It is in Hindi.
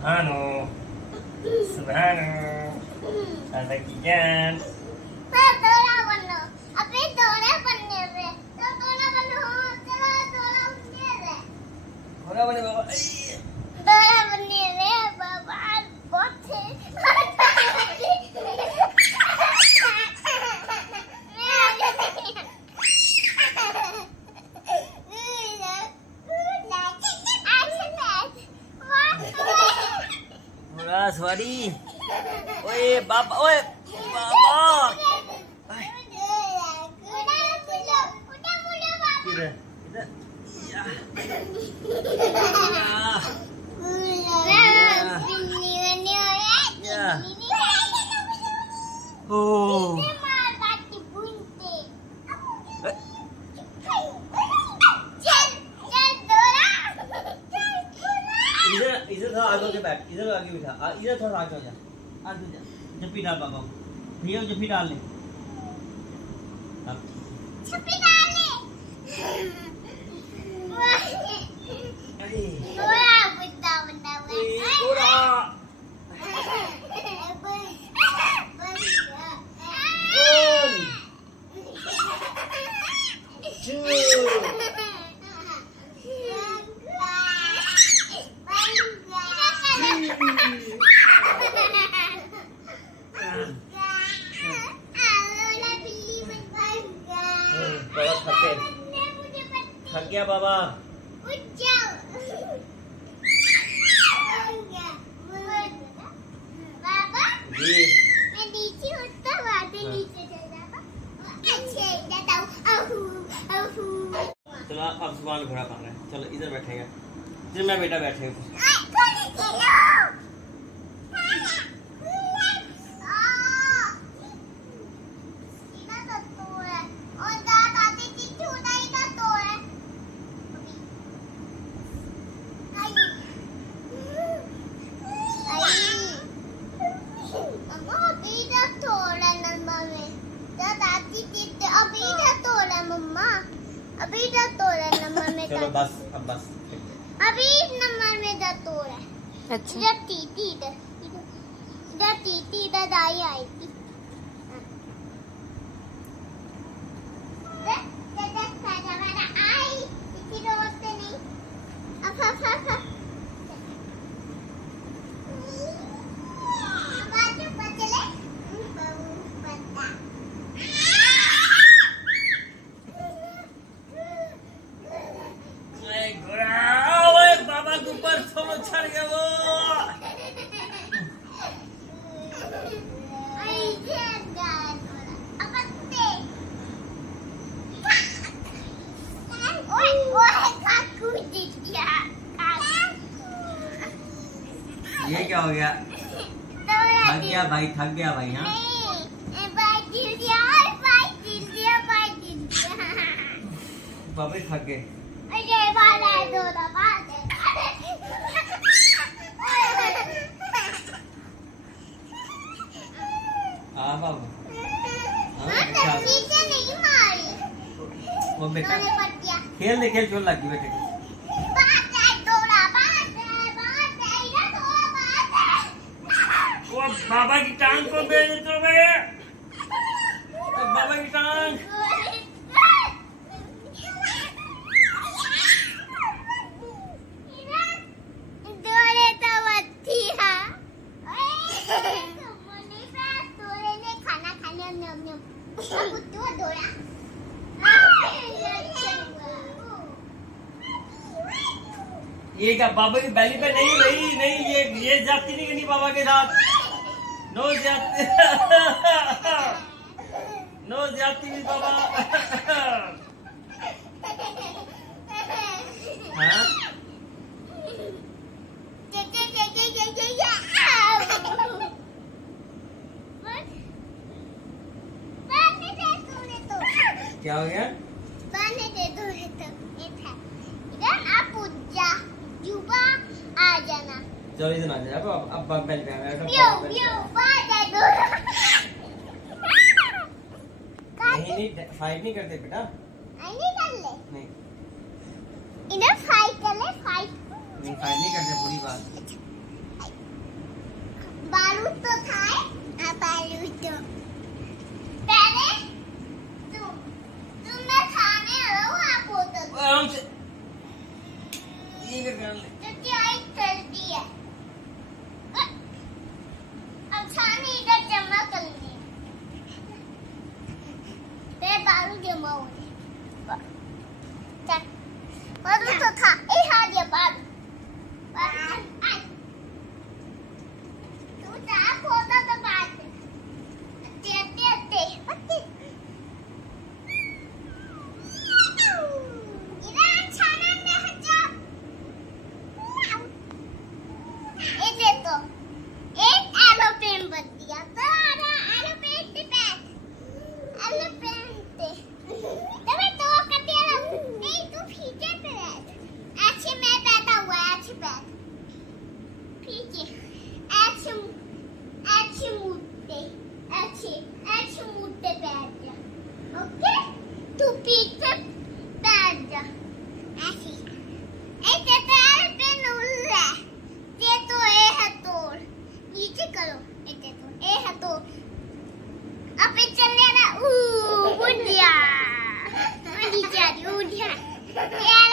Subhano. Subhano. Alakian. Dora बनो। अबे Dora बनने दे। तो Dora बनो। चलो Dora बनने दे। Dora बने बाबा। Dora बनने दे बाबा बहुत थे। Sorry. Oi, Baba, oi, Baba. Tidak, tidak. Ya. Oh. इधर थोड़ा आगे के बैठ, इधर आगे बैठा, इधर थोड़ा आगे हो जा, आगे जा, जप्पी डाल बाबा, भैया जप्पी डाल ले, जप्पी डाल ले, थोड़ा बुद्धा बुद्धा थोड़ा, थक गया बाबा। बाबा जी मैं नीचे उठता वादे नीचे चल जाता। अच्छे जाता हूँ। चलो अब सुभान घोड़ा पकड़ रहे हैं। चलो इधर बैठेगा, इधर मैं बेटा बैठेगा। चलो बस अब बस अभी इस नंबर में दत्तोर है। अच्छा इधर टीटी इधर दाई आई थी। आई इसी रोड से नहीं। अब बाबा के ऊपर थोड़ा चढ़ गया वो। ये क्या हो गया? थक गया भाई, थक गया भाई। हाँ बाबा थक गए। हाँ बाबा वो बेटा खेल ले, खेल चोट लगी बेटे को। वो बाबा की टांग को बेच दो बे, बाबा की टांग। ये क्या बाबा की बैली पे? नहीं नहीं नहीं, ये जाती नहीं करनी बाबा के साथ। नो जाती, नो जाती नहीं बाबा। हाँ क्या हो गया? आ जाना। चलो इधर आ जा। अब बैल पे नहीं फाइट नहीं करते बेटा। नहीं कर ले। नहीं इधर फाइट कर ले, फाइट नहीं, फाइट नहीं करते, पूरी बात। बालू तो था बालू तो पहले तुमने खाने आओ आप होता आराम से ये कर ले तो क्या करती है अब खाने इधर जमा करनी ते बालू जमा हो चल बालू तो था ए हाँ ये बालू तू जा खोदा तो बात ओके तू पीछे बैठ जा ऐसे ऐसे पैर पे नुल है ये तो ए है तोड़ नीचे करो ऐसे तो ए है तो अब ये चलने ना उड़ गया नीचे आ गया उड़ गया